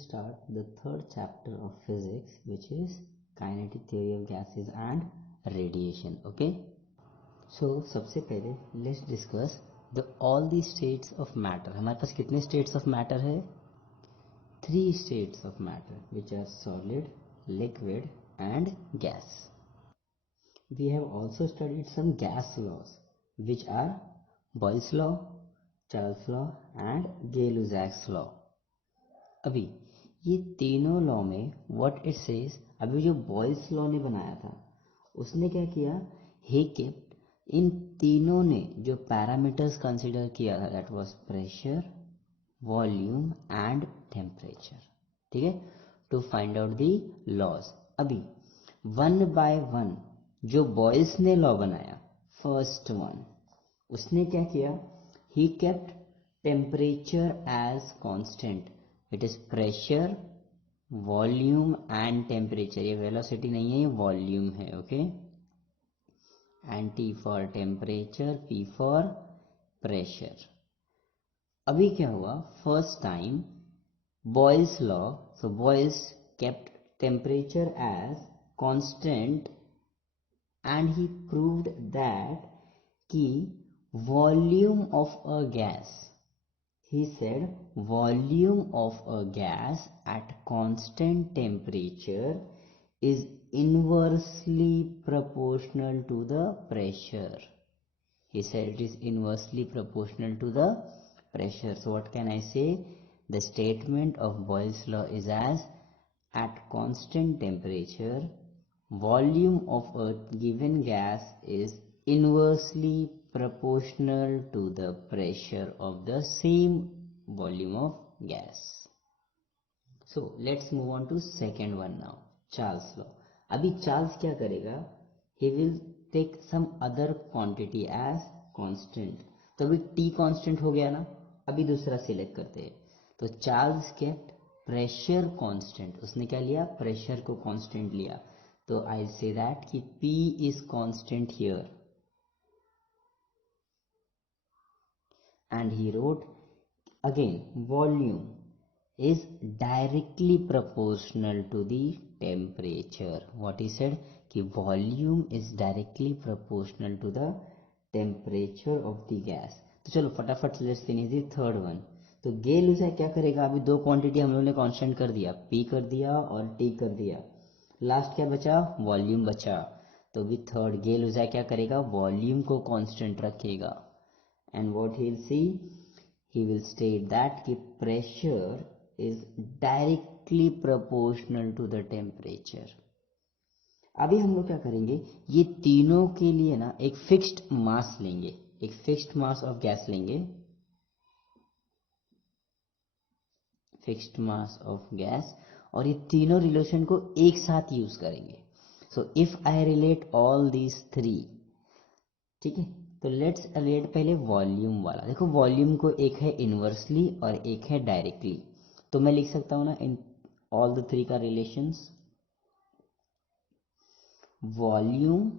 start the third chapter of physics, which is kinetic theory of gases and radiation. Okay, so सबसे पहले let's discuss the all the states of matter. हमारे पास कितने states of matter है? 3 states of matter, which are solid, liquid and gas. We have also studied some gas laws, which are Boyle's law, Charles law and Gay-Lussac's law. अभी ये तीनों law में what it says, अभी जो Boyle's law ने बनाया था उसने क्या किया, ही केप्ट इन तीनों ने जो पैरामीटर्स कंसीडर किया था that was pressure, volume and temperature. ठीक है, to find out the laws. अभी वन बाय वन जो बॉयल्स ने लॉ बनाया, फर्स्ट वन, उसने क्या किया, he kept temperature as constant. It is pressure, volume and temperature. ये वेलोसिटी नहीं है, ये वॉल्यूम है. Okay, and T for temperature, P for pressure. अभी क्या हुआ, first time Boyle's law, so Boyle's kept temperature as constant and he proved that कि volume of a gas, he said volume of a gas at constant temperature is inversely proportional to the pressure. He said it is inversely proportional to the pressure. So what can I say? The statement of Boyle's law is as at constant temperature volume of a given gas is inversely proportional to the pressure of the same volume of gas. So let's move on to second one now, Charles law. अभी Charles क्या करेगा, he will take some other quantity as constant. तो अभी T constant हो गया ना, अभी दूसरा सिलेक्ट करते हैं. तो चार्ल्स केप्ट प्रेशर कांस्टेंट, उसने क्या लिया, प्रेशर को कांस्टेंट लिया. तो आई से दैट कि P is constant here. And he wrote again volume is directly proportional to the temperature. What he said कि volume is directly proportional to the temperature of the gas. तो चलो फटाफट let's finish the third one. तो Gay-Lussac क्या करेगा, अभी दो quantity हम लोगों ने कांस्टेंट कर दिया, P कर दिया और T कर दिया, लास्ट क्या बचा, वॉल्यूम बचा. तो अभी थर्ड Gay-Lussac क्या करेगा, वॉल्यूम को कांस्टेंट रखेगा. And what he'll see, he will state that कि pressure is directly proportional to the temperature. अभी हम लोग क्या करेंगे, ये तीनों के लिए ना एक फिक्स्ड मास लेंगे, एक फिक्स्ड मास ऑफ गैस लेंगे, फिक्स्ड मास ऑफ गैस, और ये तीनों रिलेशन को एक साथ यूज करेंगे. So if I relate all these three, ठीक है, तो लेट्स रेट पहले वॉल्यूम वाला. देखो वॉल्यूम को एक है इनवर्सली और एक है डायरेक्टली. तो मैं लिख सकता हूं ना इन ऑल द थ्री का relations. Volume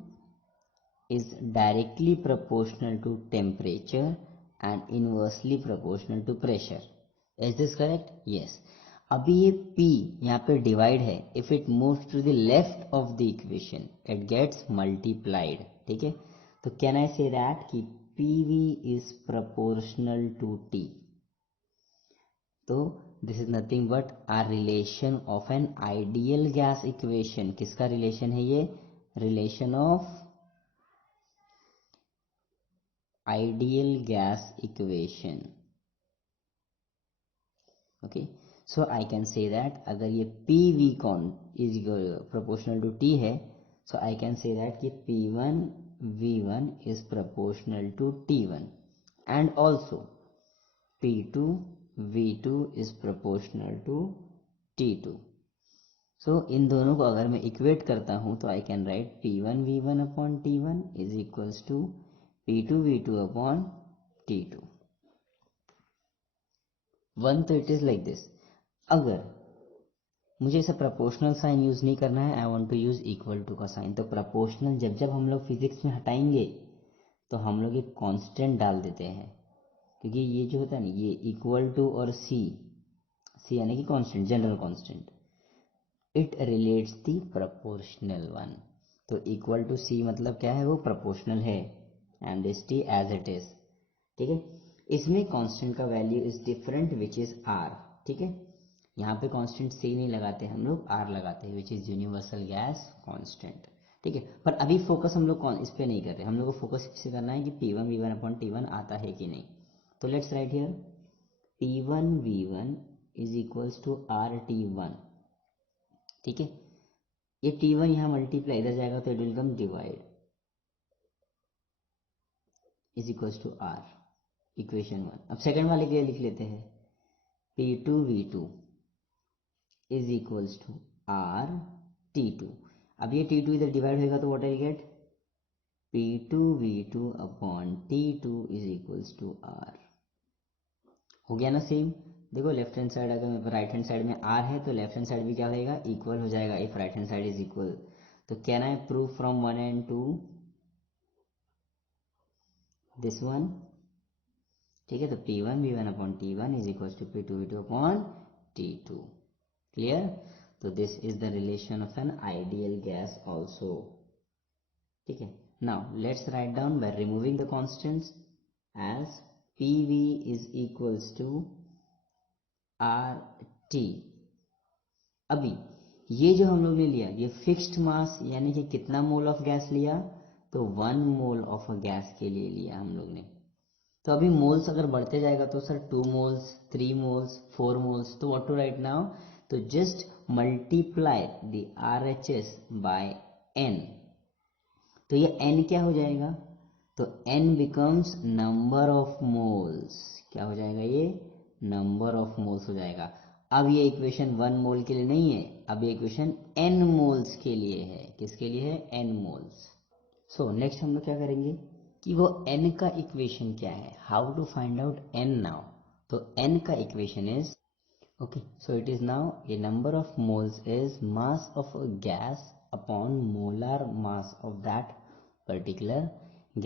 is directly proportional to temperature and inversely proportional to pressure. Is this correct? Yes. अभी ये P यहाँ पे डिवाइड है, if it moves to the left of the equation it gets multiplied. ठीक है, तो can I say that कि PV is proportional to T. तो this is nothing but our relation of an ideal gas equation. किसका relation है ये? Relation of ideal gas equation. Okay, so I can say that अगर ये PV कौन is proportional to T है, so I can say that कि P1 V1 is proportional to T1 and also P2 V2 is proportional to T2. So इन दोनों को अगर मैं equate करता हूं तो I can write P1 V1 upon T1 is equals to P2 V2 upon T2. One तो it is like this. अगर मुझे ऐसा प्रोपोर्शनल साइन यूज नहीं करना है, I want to use equal to का साइन. तो प्रोपोर्शनल जब जब हम लोग फिजिक्स में हटाएंगे तो हम लोग एक कांस्टेंट डाल देते हैं, क्योंकि ये जो होता है ना, ये इक्वल टू और सी C यानी कि constant, general constant. It relates the proportional one. तो इक्वल टू C मतलब क्या है, वो प्रोपोर्शनल है, and this T as it is. ठीक है. इसमें कांस्टेंट का value is different which is R. ठीक है. यहाँ पे कांस्टेंट C नहीं लगाते हम लोग, R लगाते हैं, which is universal gas constant. ठीक है. पर अभी फोकस हम लोग इस पे नहीं कर रहे, हम लोग को फोकस इस पे करना है कि P1 V1 अपॉन T1 आता है कि नहीं. तो let's write here P1 V1 is equals to RT1. ठीक है. ये T1 यहाँ मल्टीप्लाई इधर जाएगा तो it will come divide is equals to R. Equation 1. अब सेकंड वाले के लिए लिख लेते हैं P2 V2 is equals to R T2. अब ये T2 इधर डिवाइड होगा तो what I get, P2 V2 upon T2 is equals to R. हो गया ना सेम. देखो लेफ्ट हैंड साइड अगर राइट हैंड साइड में R है तो लेफ्ट हैंड साइड भी क्या होगा, इक्वल हो जाएगा if right hand side is equal. तो can I prove from 1 and 2 this one. ठीक है. तो P1 V1 upon T1 is equal to P2 V2 upon T2. Clear. तो this is the relation of an ideal gas also. ठीक है. Now let's write down by removing the constants as PV is equals to RT. अभी ये जो हम लोग ने लिया ये फिक्स्ड मास यानी कि कितना मोल ऑफ गैस लिया, तो 1 मोल ऑफ अ गैस के लिए लिया हम लोग ने. तो अभी मोल्स अगर बढ़ते जाएगा तो सर 2 मोल्स 3 मोल्स 4 मोल्स. तो व्हाट टू राइट नाउ, तो just multiply the RHS by N. तो ये N क्या हो जाएगा, तो N becomes number of moles. क्या हो जाएगा, ये नंबर ऑफ मोल्स हो जाएगा. अब ये इक्वेशन 1 मोल के लिए नहीं है, अब ये इक्वेशन N मोल्स के लिए है. किसके लिए है, N मोल्स. सो नेक्स्ट हम लोग क्या करेंगे कि वो N का इक्वेशन क्या है, how to find out N now. तो N का equation is okay, so it is now a number of moles is mass of a gas upon molar mass of that particular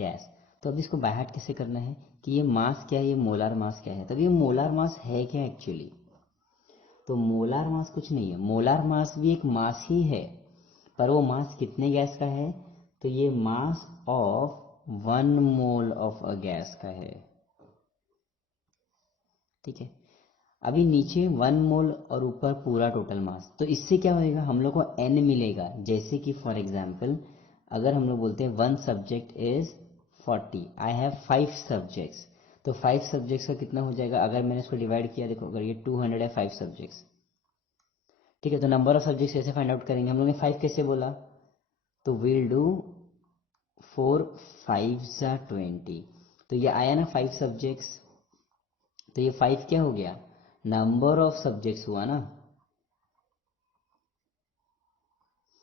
gas. तो अब इसको by heart कैसे करना है कि ये मास क्या है, ये मोलार मास क्या है. तब ये मोलार मास है क्या एक्चुअली, तो मोलार मास कुछ नहीं है, मोलार मास भी एक मास ही है, पर वो मास कितने गैस का है, तो ये मास of 1 mole of a gas का है. ठीक है. अभी नीचे 1 मोल और ऊपर पूरा टोटल मास. तो इससे क्या होएगा, हम लोग को N मिलेगा. जैसे कि फॉर एग्जांपल अगर हम लोग बोलते हैं 1 subject is 40, I have 5 subjects, तो 5 सब्जेक्ट्स का कितना हो जाएगा, अगर मैंने इसको डिवाइड किया, देखो अगर ये 200 है 5 सब्जेक्ट्स. ठीक है. तो नंबर ऑफ सब्जेक्ट्स कैसे फाइंड आउट करेंगे, हम लोग ने 5 कैसे बोला, तो विल डू 4 5 20. तो ये आया ना 5 सब्जेक्ट्स, तो ये 5 क्या हो गया, नंबर ऑफ सब्जेक्ट्स हुआ ना.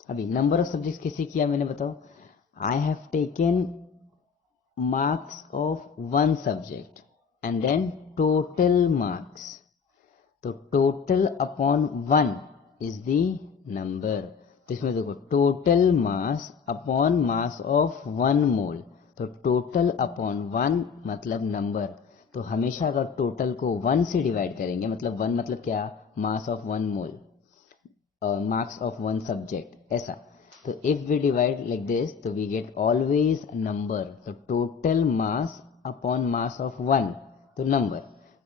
अभी नंबर ऑफ सब्जेक्ट्स कैसे किया मैंने बताओ, I have taken marks of 1 subject and then total marks. तो total upon 1 is the number. तो इसमें देखो total mass upon mass of 1 mole, तो टोटल अपॉन 1 मतलब नंबर. तो हमेशा अगर टोटल को 1 से डिवाइड करेंगे, मतलब 1 मतलब क्या, मास of 1 mole, marks of 1 subject ऐसा. तो if we divide like this तो we get always number. तो total mass upon mass of 1 तो number,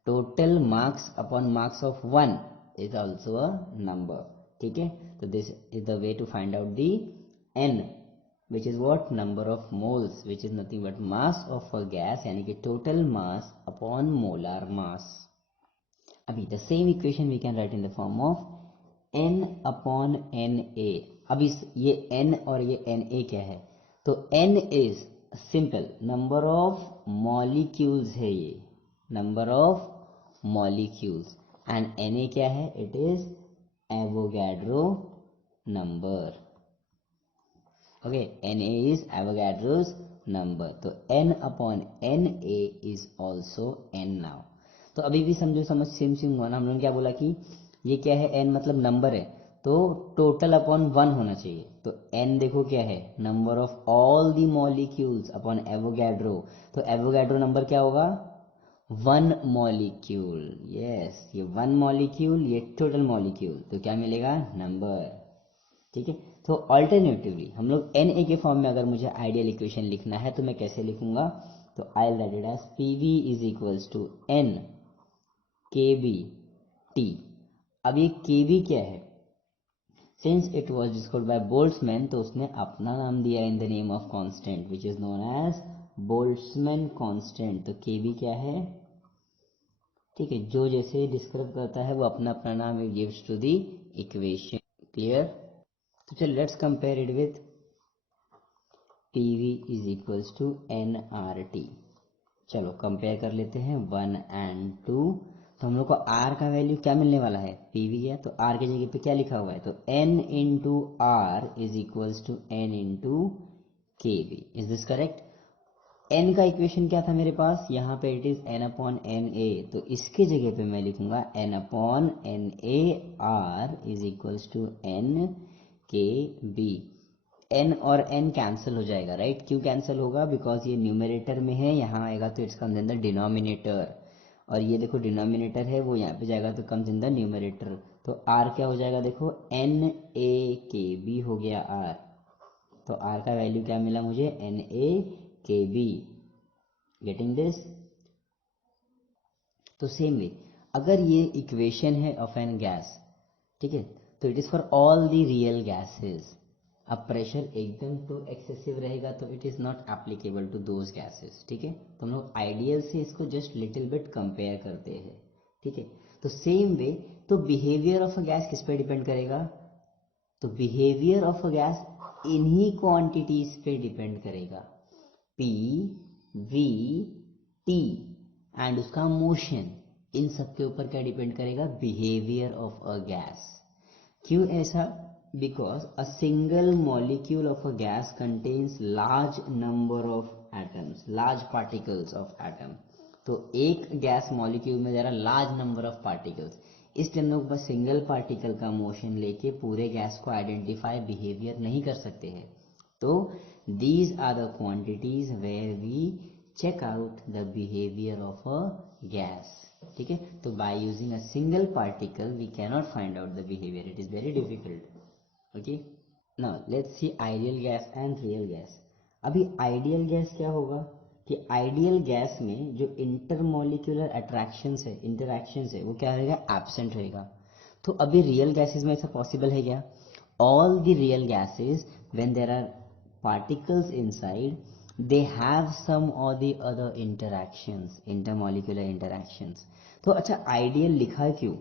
total marks upon marks of 1 is also a number. ठीक है. तो this is the way to find out the N, which is what, number of moles, which is nothing but mass of a gas यानी कि total mass upon molar mass. अभी the same equation we can write in the form of N upon Na. अब इस ये N और ये Na क्या है, तो N is simple number of molecules है, ये number of molecules. And Na क्या है, it is Avogadro number. Okay, Na is Avogadro's number. तो N upon Na is also N now. तो अभी भी समझ सेम हुआ ना. हम लोगों ने क्या बोला कि ये क्या है, N मतलब नंबर है, तो टोटल अपॉन 1 होना चाहिए. तो N देखो क्या है, number of all the molecules upon Avogadro. तो एवोगैड्रो नंबर क्या होगा, वन मॉलिक्यूल, यस, ये वन मॉलिक्यूल, ये टोटल मॉलिक्यूल, तो क्या मिलेगा? नंबर। ठीक है, तो ऑल्टरनेटिवली हम लोग Na के फॉर्म में अगर मुझे आइडियल इक्वेशन लिखना है तो मैं कैसे लिखूंगा? तो I write it as PV is equals to N K B T. अब ये के बी क्या है? Since it was discovered by Boltzmann, तो उसने अपना नाम दिया in the name of constant which is known as Boltzmann constant. तो के बी क्या है? ठीक है, जो जैसे डिस्क्राइब करता है वो अपना अपना नाम gives to the equation. Clear? तो चलो let's compare it with PV is equals to N R T. चलो कंपेयर कर लेते हैं 1 एंड 2। तो हम लोग को आर का वैल्यू क्या मिलने वाला है? पीवी है, तो आर की जगह पे क्या लिखा हुआ है? तो N into R is equals to N into K B. Is this correct? N का इक्वेशन क्या था मेरे पास? यहाँ पे it is N upon N A, तो इसके जगह पे मैं लिखूंगा N upon N A R is equals to N K B. N और एन कैंसिल हो जाएगा, राइट? क्यों कैंसिल होगा? बिकॉज ये न्यूमरेटर में है, यहाँ आएगा तो it's comes in the denominator, और ये देखो डिनोमिनेटर है वो यहाँ पे जाएगा तो कम्स इन द न्यूमरेटर। तो आर क्या हो जाएगा? देखो एन ए के बी हो गया आर। तो आर का वैल्यू क्या मिला मुझे? एन ए के बी। Getting this? तो सेम वे अगर ये इक्वेशन है ऑफ एन गैस, ठीक है, तो it is for all the real gases. अब प्रेशर एकदम तो एक्सेसिव रहेगा तो it is not applicable to those gases. ठीक है, तो हम लोग आइडियल से इसको जस्ट लिटिल बिट कंपेयर करते हैं। ठीक है, तो सेम वे तो बिहेवियर ऑफ अ गैस किस पे डिपेंड करेगा? तो बिहेवियर ऑफ अ गैस इन्हीं क्वांटिटीज पे डिपेंड करेगा, पी वी टी एंड उसका मोशन, इन सब के ऊपर क्या डिपेंड करेगा? Behaviour of a gas. क्यों ऐसा? Because a single molecule of a gas contains large number of atoms, large particles of atom. तो एक गैस मॉलिक्यूल में there are large number of particles, इसलिए हम लोग बस सिंगल पार्टिकल का मोशन लेके पूरे गैस को आइडेंटिफाई बिहेवियर नहीं कर सकते हैं। तो these are the quantities where we check out the behavior of a gas. ठीक है, तो by using a single particle we cannot find out the behavior, it is very difficult. Okay, now let's see ideal gas and real gas. अभी ideal gas क्या होगा कि ideal gas में जो intermolecular attractions है, interactions है, वो क्या रहेगा? absent रहेगा। तो अभी रियल गैसेस में ऐसा पॉसिबल है क्या? All the real gases when there are particles inside, they have some or the other interactions, intermolecular interactions. तो अच्छा आइडियल लिखा क्यों?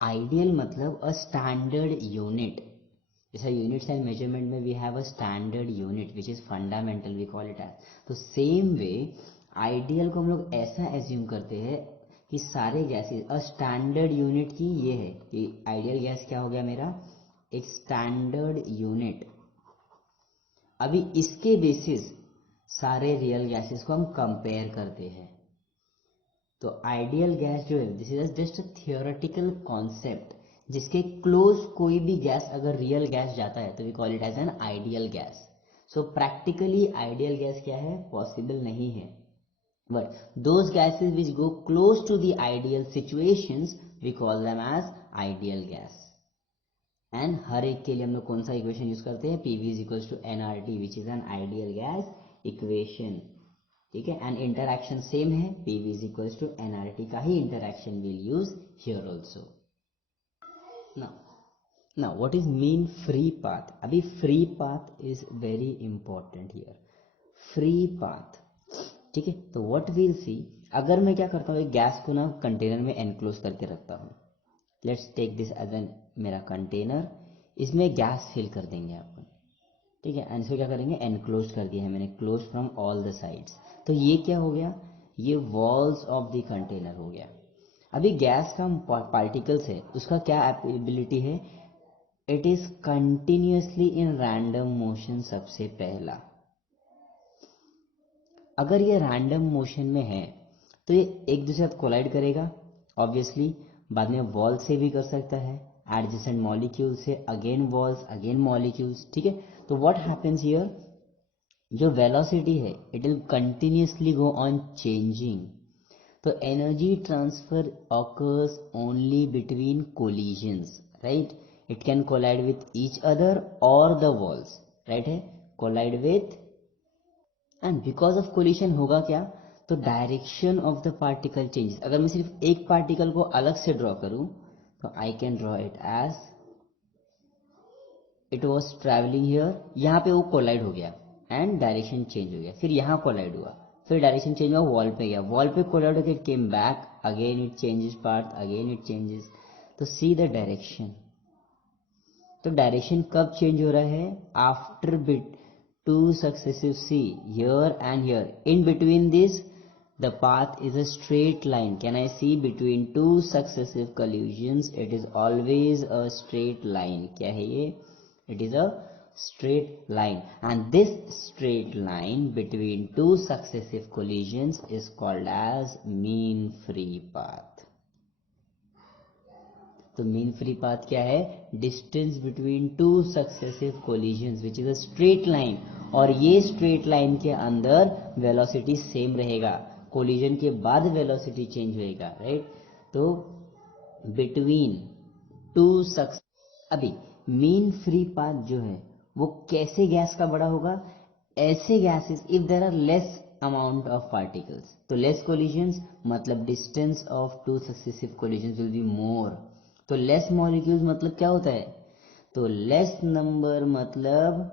आइडियल मतलब अ स्टैंडर्ड यूनिट। जैसा यूनिट्स एंड मेजरमेंट में we have a standard unit which is fundamental, we call it as. तो same way ideal को हम लोग ऐसा एज्यूम करते हैं कि सारे गैसेस अ स्टैंडर्ड यूनिट की ये है कि आइडियल गैस क्या हो गया मेरा? एक स्टैंडर्ड यूनिट। अभी इसके बेसिस सारे रियल गैसेस को हम कंपेयर करते हैं। तो आइडियल गैस जो है this is just a theoretical concept, जिसके क्लोज कोई भी गैस अगर रियल गैस जाता है तो we call it as an ideal gas. So practically ideal gas क्या है? पॉसिबल नहीं है, but those gases which go close to the ideal situations we call them as ideal gas. And हर एक के लिए हम लोग कौन सा इक्वेशन यूज करते हैं? PV is equals to NRT which is an ideal gas equation. ठीक है, एंड इंटरैक्शन सेम है, PV is equals to NRT का ही interaction will use here also. Now what is mean free path? अभी free path is very important here, free path. ठीक है, तो what we'll सी, अगर मैं क्या करता हूँ एक गैस को ना कंटेनर में एनक्लोज करके रखता हूँ। Let's take this as an मेरा कंटेनर, इसमें गैस फिल कर देंगे अपन। ठीक है, एंड इसको क्या करेंगे? एनक्लोज कर दिया है मैंने, close from all the sides. तो ये क्या हो गया? ये वॉल्स ऑफ द कंटेनर हो गया। अभी गैस का पार्टिकल्स है, उसका क्या एबिलिटी है? It is continuously in random motion. सबसे पहला, अगर ये रैंडम मोशन में है तो ये एक दूसरे साथ कोलाइड करेगा ऑब्वियसली, बाद में वॉल से भी कर सकता है, एडजेसेंट मॉलिक्यूल से, अगेन वॉल्स, अगेन मॉलिक्यूल्स। ठीक है, तो व्हाट हैपेंस हियर? जो वेलोसिटी है it will continuously go on changing. तो energy transfer occurs only between collisions, right? It can collide with each other or the walls, right है, collide with, and because of collision होगा क्या, तो direction of the particle changes. अगर मैं सिर्फ एक particle को अलग से ड्रॉ करूं तो I can draw it as it was travelling here. यहाँ पे वो कोलाइड हो गया एंड डायरेक्शन चेंज हो गया, फिर यहाँ कोलाइड हुआ, फिर डायरेक्शन चेंज हुआ, वॉल पे गया, वॉल पे कोलाइड होकर it came back again, it changes path, again it changes. तो सी द डायरेक्शन. तो डायरेक्शन कब चेंज हो रहा है, after bit two successive C here and here. In between this, the path is a straight line. Can I see between two successive collisions? It is always a straight line. क्या है ये? It is a straight line. And this straight line between two successive collisions is called as mean free path. तो mean free path क्या है, distance between two successive collisions which is a straight line. और ये straight line के अंदर velocity same रहेगा, collision के बाद वेलोसिटी चेंज होएगा, राइट. तो बिटवीन टू सक्स, अभी मीन फ्री पाथ जो है वो कैसे गैस का बड़ा होगा, ऐसे gases if there are less amount of particles. तो लेस कोलिजन्स मतलब distance of two successive collisions will be more. तो लेस मॉलिक्यूल्स मतलब क्या होता है, तो लेस नंबर मतलब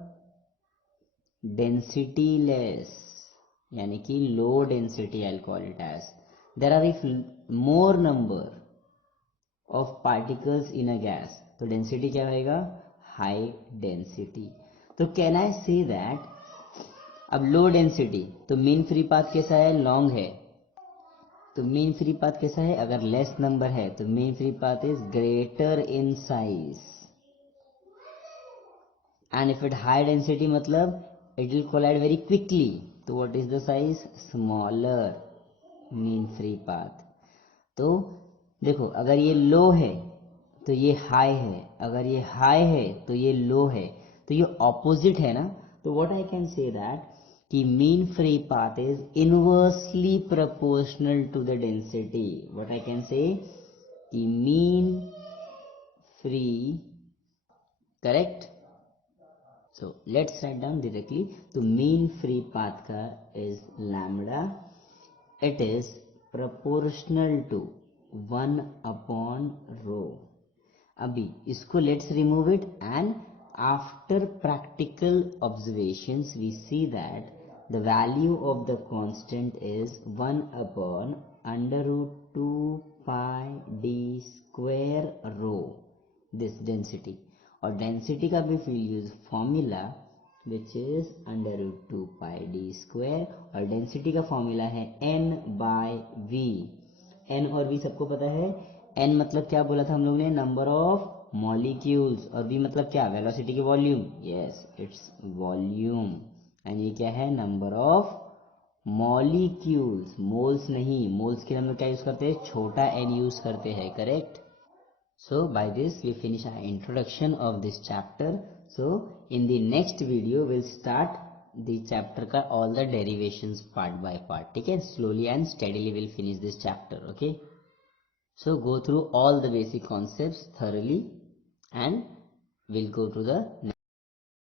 डेंसिटी लेस, यानी कि low density. I call it as there are if more number of particles in a gas, तो डेंसिटी क्या होएगा, हाई डेंसिटी. तो कैन आई से दैट, अब लो डेंसिटी, तो मीन फ्री पाथ कैसा है, लॉन्ग है. तो मीन फ्री पाथ कैसा है, अगर लेस नंबर है तो mean free path is greater in size. And if it high density मतलब it will collide very quickly, तो what is the size, smaller mean free path. तो देखो अगर ये लो है तो ये हाई है, अगर ये हाई है तो ये लो है, तो ये ऑपोजिट है ना. तो what I can say that कि mean free path is inversely proportional to the density. What I can say कि mean free, correct. So let's write down directly. तो मीन फ्री पाथ का is lambda, it is proportional to 1/ρ. अभी इसको let's remove it, and after practical observations we see that the value of the constant is 1/√2 pi d square rho, this density. और density का भी फिर use formula which is √2 pi d square, और density का formula है n/v. n और v सबको पता है. n मतलब क्या बोला था हम लोग ने, नंबर ऑफ मॉलिक्यूल्स, और v मतलब क्या, वेलोसिटी की volume. Yes, its volume. And ये क्या है, नंबर ऑफ मॉलिक्यूल्स, मोल्स नहीं. मोल्स के लिए हम लोग क्या यूज करते हैं, छोटा n यूज करते हैं, correct. So by this we finish our introduction of this chapter. So in the next video will start the chapter का all the derivations part by part. ठीक है, slowly and steadily will finish this chapter. Okay, so go through all the basic concepts thoroughly and we'll go to the